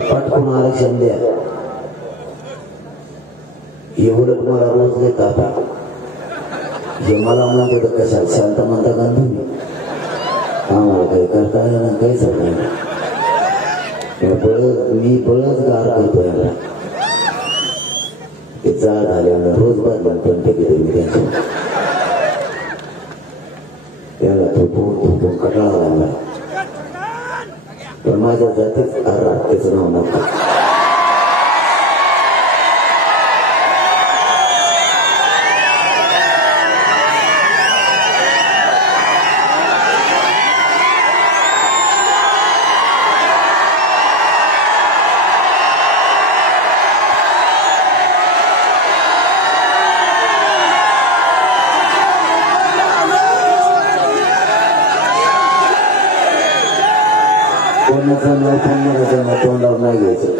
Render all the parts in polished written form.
पटकन आरक्षण द्या. एवढं मला रोज देतात. हे मला म्हणते तर कशाला शांत म्हणता का तुम्ही? आम्हाला काही करता येणार काहीच नाही. मी बळच गार करतो याला. ते जाड झाल्यानं रोज बदलून पण टेकले मी त्यांच्या. त्याला थोपून कटाळा लागला. पण माझ्या जातीच त्याचं नाव नका. कोणाचं नाव कोणाचं नाव तोंडावर नाही घ्यायचं.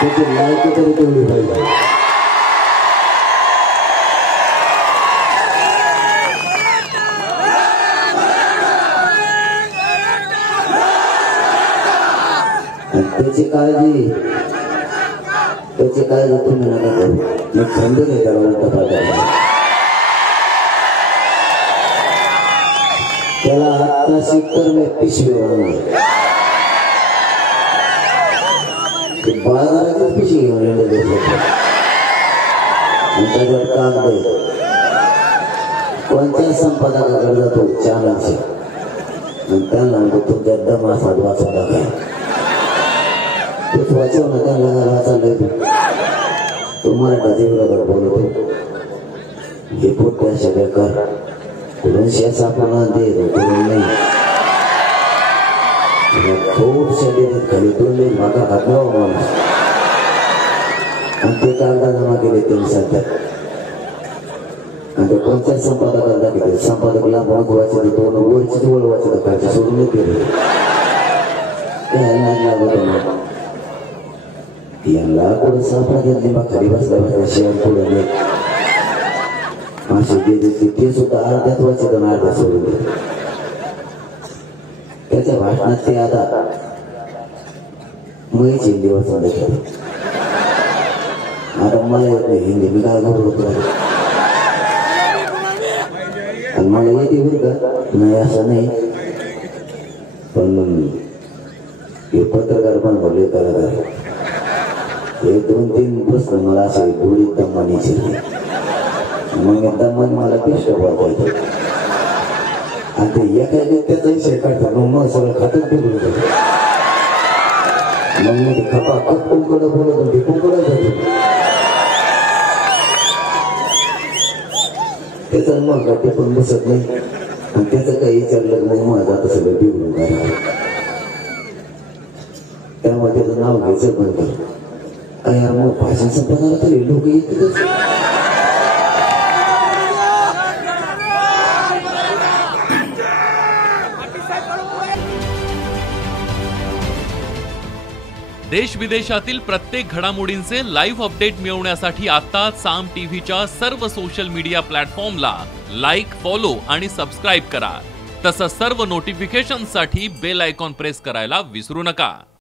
त्याची लायकी तरी तेवढी पाहिजे. त्याची काळजी तुम्ही नका करू. मी खंड नाही त्याला उलटा पाहिजे. त्याला आत्ता शिकतर मी पिशवी बाजाराची पिशवी घेऊन येणं त्याच्यात कागद कोणत्या संपादकाकडे जातो चॅनलचे त्यांना म्हणतो तुमच्या दमासात वाचवला काय तूच वाचव ना. त्यांना वाचायला तो मराठाचे बरोबर बोलतो. हे पोट्या सगळ्या कर कुठून शेस आपल्याला देतो कुठून नाही. खूप शरीरात खाली दोन मागा घातला माणूस आणि ते कागदा जमा केले त्यांनी सध्या. आणि कोणत्याच संपादकाला दाखवले. संपादकला मग वाचत दोन वरची जवळ वाचत खायचे सोडून केले. यांना कुठं सापडा घेतली मग खाली बसल्या बसल्या शेअर पुढे नाही. ते सुद्धा अर्ध्यात वाचत आणि अर्ध्या सोडून दिले. त्याच्या भाषणात ते आता मग हिंदी वाचून देखील आता मला येत नाही हिंदी. मी काय करू आणि मला येते बरं का नाही असं नाही. पण हे पत्रकार पण बोलले कलाकार हे 2-3 प्रश्न मला असे गोळीत दमानीचे. मग दमान मला पेस्ट वाटायचं आणि ते एका त्याचा विषय काढतात. मग सगळं खातच बिघडून जातं. मग मी खपा कुंकडं बोलत होते कुंकडं जाते. त्याचा मग ते पण बसत नाही आणि त्याचं काही विचारलं मग माझं आता सगळं बिघडून काढा. त्यामुळे त्याचं नाव घ्यायचं पण कर. यार मग भाषण संपणार तरी लोक येतच. देश विदेशातील प्रत्येक घडामोडींचे लाईव्ह अपडेट मिळवण्यासाठी आता साम टीव्हीच्या सर्व सोशल मीडिया प्लॅटफॉर्मला लाईक, फॉलो आणि सबस्क्राईब करा. तसंच सर्व नोटिफिकेशनसाठी बेल आयकॉन प्रेस करायला विसरू नका.